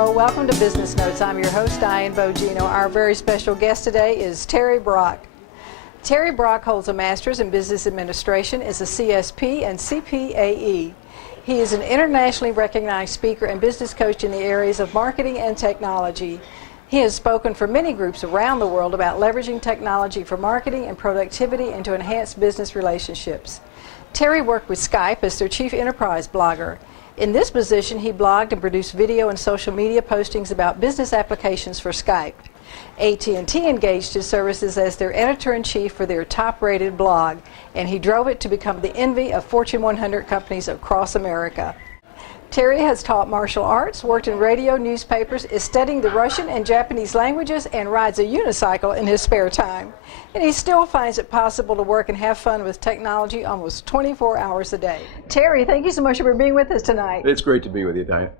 Hello, welcome to Business Notes. I'm your host, Diane Bogino. Our very special guest today is Terry Brock. Terry Brock holds a master's in business administration, is a CSP and CPAE. He is an internationally recognized speaker and business coach in the areas of marketing and technology. He has spoken for many groups around the world about leveraging technology for marketing and productivity and to enhance business relationships. Terry worked with Skype as their chief enterprise blogger. In this position, he blogged and produced video and social media postings about business applications for Skype. AT&T engaged his services as their editor-in-chief for their top-rated blog, and he drove it to become the envy of Fortune 100 companies across America. Terry has taught martial arts, worked in radio, newspapers, is studying the Russian and Japanese languages, and rides a unicycle in his spare time. And he still finds it possible to work and have fun with technology almost 24 hours a day. Terry, thank you so much for being with us tonight. It's great to be with you, Diane.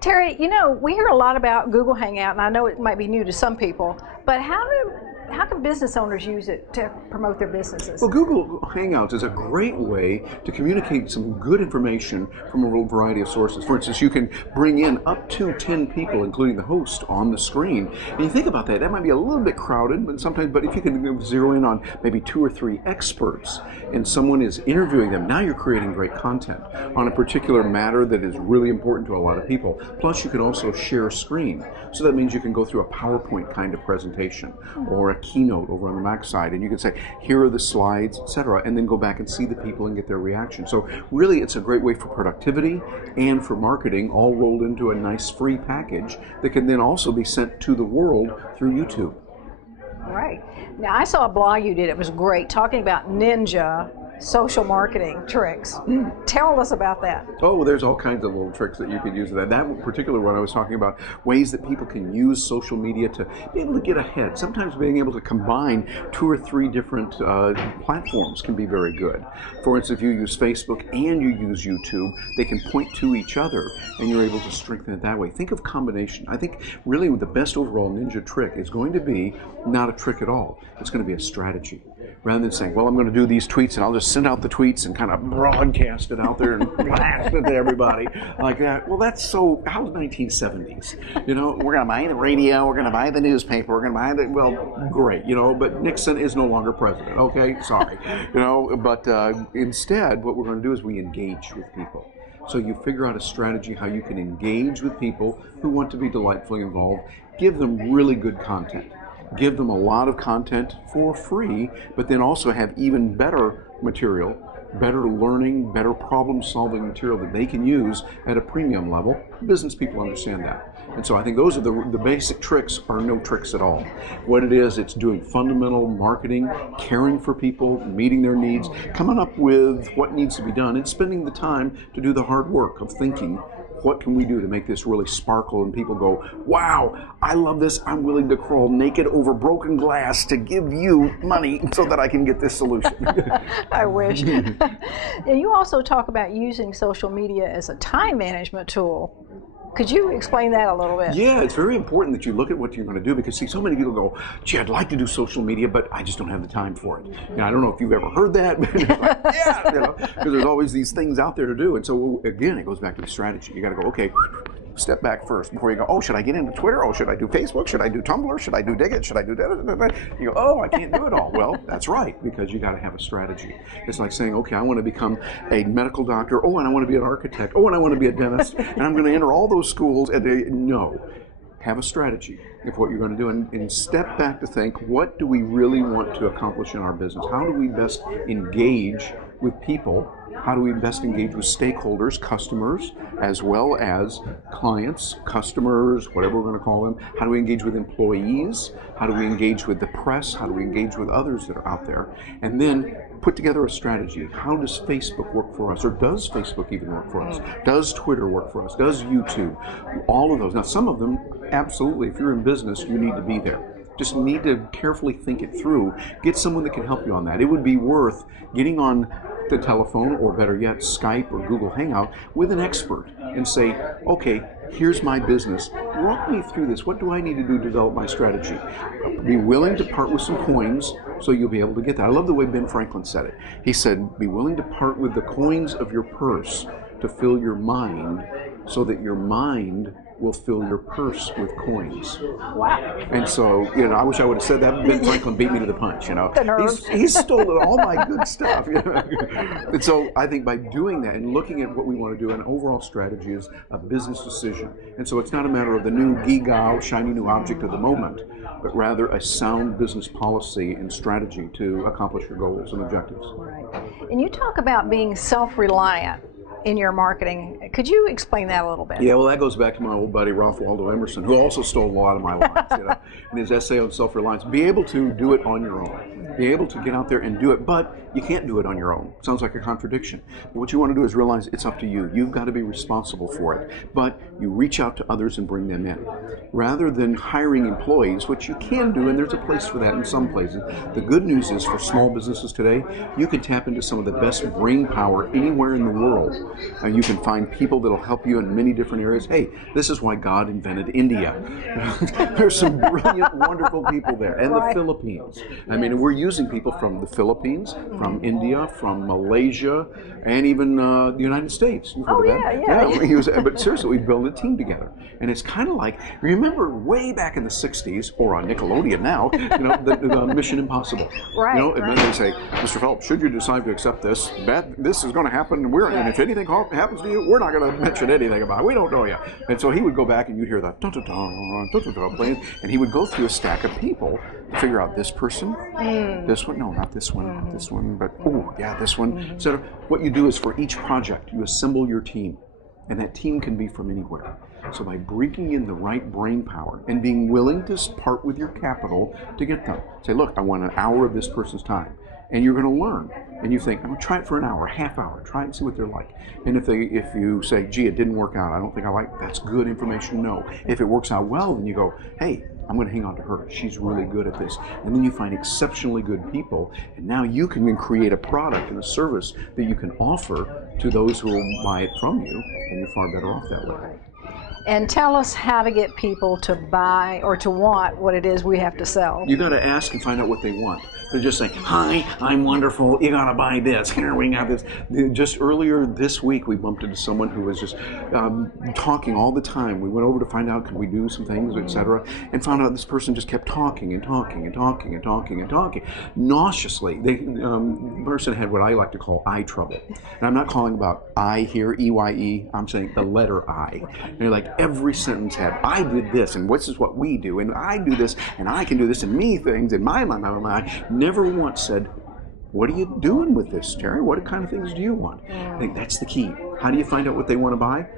Terry, you know, we hear a lot about Google Hangout, and I know it might be new to some people, but how can business owners use it to promote their businesses? Well, Google Hangouts is a great way to communicate some good information from a variety of sources. For instance, you can bring in up to 10 people, including the host, on the screen. And you think about that, that might be a little bit crowded, but if you can zero in on maybe 2 or 3 experts and someone is interviewing them, now you're creating great content on a particular matter that is really important to a lot of people. Plus, you can also share screen. So that means you can go through a PowerPoint kind of presentation or a keynote over on the Mac side, and you can say, here are the slides, etc., and then go back and see the people and get their reaction. So really, it's a great way for productivity and for marketing, all rolled into a nice free package that can then also be sent to the world through YouTube. Right. Now, I saw a blog you did. It was great, talking about ninja social marketing tricks. Tell us about that. Oh, there's all kinds of little tricks that you could use with that. That particular one I was talking about, ways that people can use social media to be able to get ahead. Sometimes being able to combine 2 or 3 different platforms can be very good. For instance, if you use Facebook and you use YouTube, they can point to each other and you're able to strengthen it that way. Think of combination. I think really the best overall ninja trick is going to be not a trick at all. It's going to be a strategy. Rather than saying, well, I'm going to do these tweets and I'll just send out the tweets and kind of broadcast it out there and blast it to everybody like that. Well, that's so, how's 1970s? You know, we're going to buy the radio, we're going to buy the newspaper, we're going to buy the, well, great, you know, but Nixon is no longer president, okay? Sorry. You know, but instead, what we're going to do is we engage with people. So you figure out a strategy how you can engage with people who want to be delightfully involved, give them really good content. Give them a lot of content for free, but then also have even better material, better learning, better problem-solving material that they can use at a premium level. Business people understand that. And so I think those are the basic tricks are no tricks at all. What it is, it's doing fundamental marketing, caring for people, meeting their needs, coming up with what needs to be done, and spending the time to do the hard work of thinking, what can we do to make this really sparkle and people go, wow, I love this, I'm willing to crawl naked over broken glass to give you money so that I can get this solution. I wish. And you also talk about using social media as a time management tool. Could you explain that a little bit? Yeah, it's very important that you look at what you're going to do because, see, so many people go, gee, I'd like to do social media, but I just don't have the time for it. And I don't know if you've ever heard that, but it's like, yeah, you know, because there's always these things out there to do. And so, again, it goes back to the strategy. You got to go, okay, step back first before you go, oh, should I get into Twitter? Oh, should I do Facebook? Should I do Tumblr? Should I do Digit? Should I do that? You go, oh, I can't do it all. Well, that's right, because you got to have a strategy. It's like saying, okay, I want to become a medical doctor. Oh, and I want to be an architect. Oh, and I want to be a dentist. And I'm going to enter all those schools. And no. Have a strategy of what you're going to do and step back to think, what do we really want to accomplish in our business? How do we best engage with people? How do we best engage with stakeholders, customers, as well as clients, customers, whatever we're going to call them? How do we engage with employees? How do we engage with the press? How do we engage with others that are out there? And then put together a strategy. How does Facebook work for us? Or does Facebook even work for us? Does Twitter work for us? Does YouTube? All of those. Now, some of them, absolutely, if you're in business, you need to be there. Just need to carefully think it through. Get someone that can help you on that. It would be worth getting on the telephone, or better yet, Skype or Google Hangout with an expert and say, okay, here's my business. Walk me through this. What do I need to do to develop my strategy? Be willing to part with some coins so you'll be able to get that. I love the way Ben Franklin said it. He said, be willing to part with the coins of your purse to fill your mind so that your mind will fill your purse with coins. Wow. And so, I wish I would have said that. Ben Franklin beat me to the punch, The nerves. He's stolen all my good stuff. And so I think by doing that and looking at what we want to do, an overall strategy is a business decision. And so it's not a matter of the new giga, shiny new object of the moment, but rather a sound business policy and strategy to accomplish your goals and objectives. Right. And you talk about being self-reliant in your marketing. Could you explain that a little bit? Yeah, well, that goes back to my old buddy Ralph Waldo Emerson, who also stole a lot of my lines, in his essay on self-reliance. Be able to do it on your own. Be able to get out there and do it, but you can't do it on your own. Sounds like a contradiction. But what you want to do is realize it's up to you. You've got to be responsible for it. But you reach out to others and bring them in. Rather than hiring employees, which you can do, and there's a place for that in some places. The good news is for small businesses today, you can tap into some of the best brain power anywhere in the world. You can find people that'll help you in many different areas. Hey, this is why God invented India. There's some brilliant, wonderful people there. And the Philippines. I mean, we're using people from the Philippines, from India, from Malaysia, and even the United States. You've heard of that? Yeah. But seriously, we built a team together. And it's kind of like, remember way back in the 60s, or on Nickelodeon now, the Mission Impossible. Right. And then they say, Mr. Phelps, should you decide to accept this, this is going to happen, and if anything happens to you, we're not going to mention anything about it. We don't know you. And so he would go back and you'd hear that dun-dun-dun, playing, and he would go through a stack of people to figure out this person, this one, no, not this one, not this one, but oh, yeah, this one. So what you do is for each project, you assemble your team, and that team can be from anywhere. So by bringing in the right brain power and being willing to part with your capital to get them, say, look, I want an hour of this person's time. And you're going to learn. And you think, I'm going to try it for an hour, a half hour, try it and see what they're like. And if you say, gee, it didn't work out, I don't think I like it, that's good information to know. If it works out well, then you go, hey, I'm going to hang on to her. She's really good at this. And then you find exceptionally good people, and now you can then create a product and a service that you can offer to those who will buy it from you, and you're far better off that way. And tell us how to get people to buy or to want what it is we have to sell. You got to ask and find out what they want. They're just saying, hi, I'm wonderful, you got to buy this, here we have this. Just earlier this week, we bumped into someone who was just talking all the time. We went over to find out, could we do some things, etc., and found out this person just kept talking and talking and talking and talking and talking. Nauseously. The person had what I like to call eye trouble. And I'm not calling about I here, E-Y-E, I'm saying the letter I. And they're like, every sentence had, I did this, and this is what we do, and I do this, and I can do this, and me things, and my. Never once said, what are you doing with this, Terry? What kind of things do you want? I think that's the key. How do you find out what they want to buy?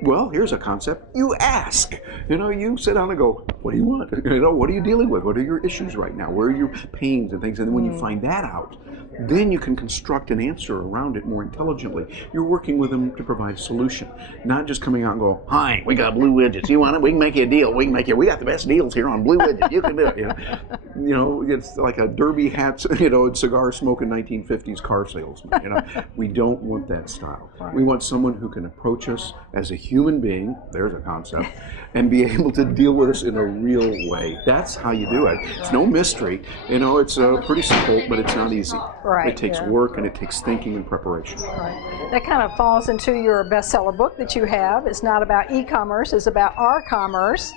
Well, here's a concept. You ask. You sit down and go, what do you want? What are you dealing with? What are your issues right now? Where are your pains and things? And then when you find that out, then you can construct an answer around it more intelligently. You're working with them to provide a solution, not just coming out and go, hi, we got blue widgets. You want it? We can make you a deal. We got the best deals here on blue widgets. You can do it. It's like a derby hat, cigar smoking 1950s car salesman. We don't want that style. We want someone who can approach us as a human being, there's a concept, and be able to deal with us in a real way. That's how you do it. It's no mystery. It's pretty simple, but it's not easy. Right. It takes work and it takes thinking and preparation. Right. That kind of falls into your bestseller book that you have. It's not about e-commerce, it's about our commerce.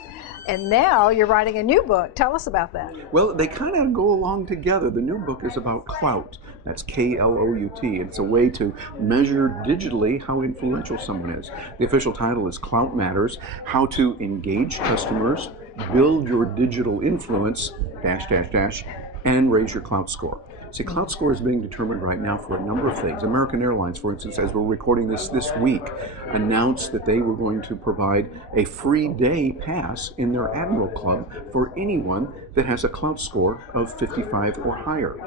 And now you're writing a new book. Tell us about that. Well, they kind of go along together. The new book is about clout. That's K-L-O-U-T. It's a way to measure digitally how influential someone is. The official title is Clout Matters: How to Engage Customers, Build Your Digital Influence, .. and Raise Your Clout Score. See, Clout Score is being determined right now for a number of things. American Airlines, for instance, as we're recording this week, announced that they were going to provide a free day pass in their Admiral Club for anyone that has a Clout Score of 55 or higher.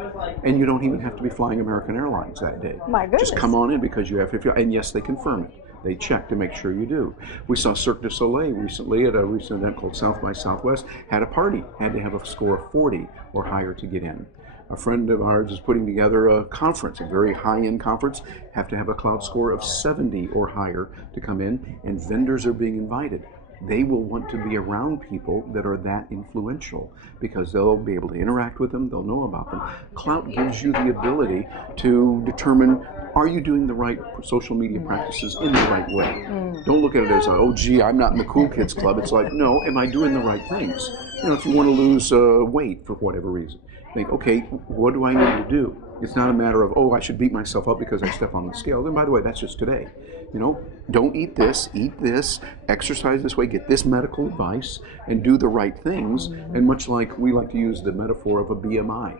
And you don't even have to be flying American Airlines that day. My goodness. Just come on in because you have 55, and yes, they confirm it. They check to make sure you do. We saw Cirque du Soleil recently at a recent event called South by Southwest, had a party, had to have a score of 40 or higher to get in. A friend of ours is putting together a conference, a very high-end conference, have to have a clout score of 70 or higher to come in, and vendors are being invited. they will want to be around people that are that influential because they'll be able to interact with them, they'll know about them. Clout gives you the ability to determine, are you doing the right social media practices in the right way? Don't look at it as, oh gee, I'm not in the cool kids club. It's like, no, am I doing the right things? If you want to lose weight for whatever reason, think, okay, what do I need to do? It's not a matter of, oh, I should beat myself up because I step on the scale. And by the way, that's just today. Don't eat this, exercise this way, get this medical advice, and do the right things. And much like we like to use the metaphor of a BMI.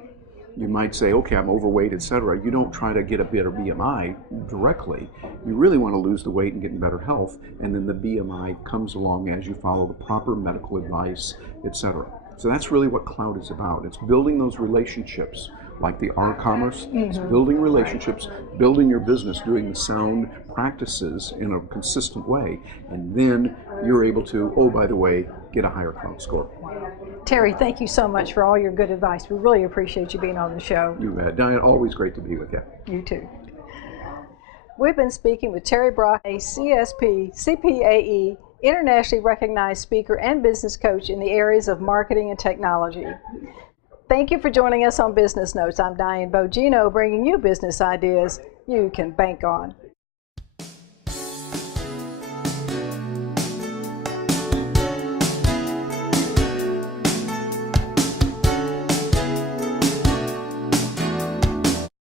You might say, okay, I'm overweight, etc. You don't try to get a better BMI directly. You really want to lose the weight and get in better health, and then the BMI comes along as you follow the proper medical advice, etc. So that's really what Clout is about. It's building those relationships, like the R-commerce. It's building relationships, building your business, doing the sound practices in a consistent way, and then you're able to, oh, by the way, get a higher Clout score. Terry, thank you so much for all your good advice. We really appreciate you being on the show. You bet. Diane, always great to be with you. You too. We've been speaking with Terry Brock, a CSP, CPAE, internationally recognized speaker and business coach in the areas of marketing and technology. Thank you for joining us on Business Notes. I'm Diane Bogino, bringing you business ideas you can bank on.